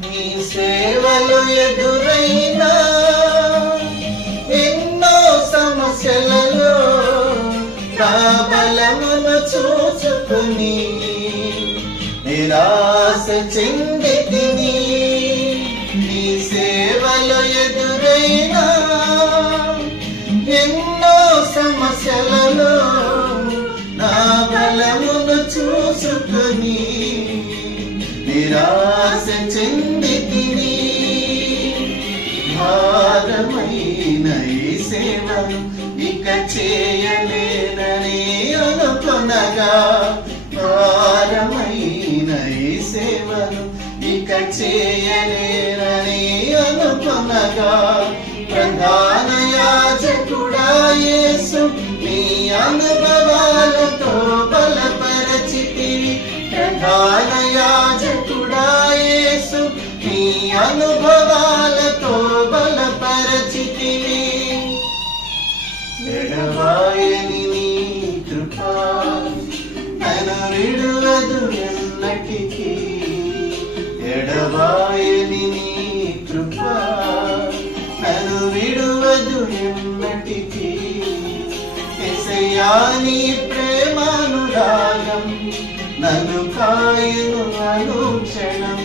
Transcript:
నీ సేవలు ఎదురైనా ఎన్నో సమస్యలలో నా బలమును చూచుకుని నిరాశ చెందితిని. నీ సేవలు ఎదురైనా ఎన్నో సమస్యలలో నా బలమును చూసుకుని నిరాశ చెందితిని. భారమైన ఈ సేవను ఇక చేయలేనని అనుకొనగా, భారమైన ఈ సేవను ఇక చేయలేనని అనుకొనగా, ప్రధాన యాజకుడా యేసు నీ అనుభవాలతో బలపరచితివి. ప్రధాన యాజకుడా యేసు నీ అనుభవాలతో బలపరచితివి. ఎడబాయని నీ కృప నన్ను విడువదు ఎన్నటికీ. ఎడబాయని నీ కృప నన్ను విడువదు ఎన్నటికీ. యేసయ్యా నీ ప్రేమానురాగం నన్ను కాయును అనుక్షణం.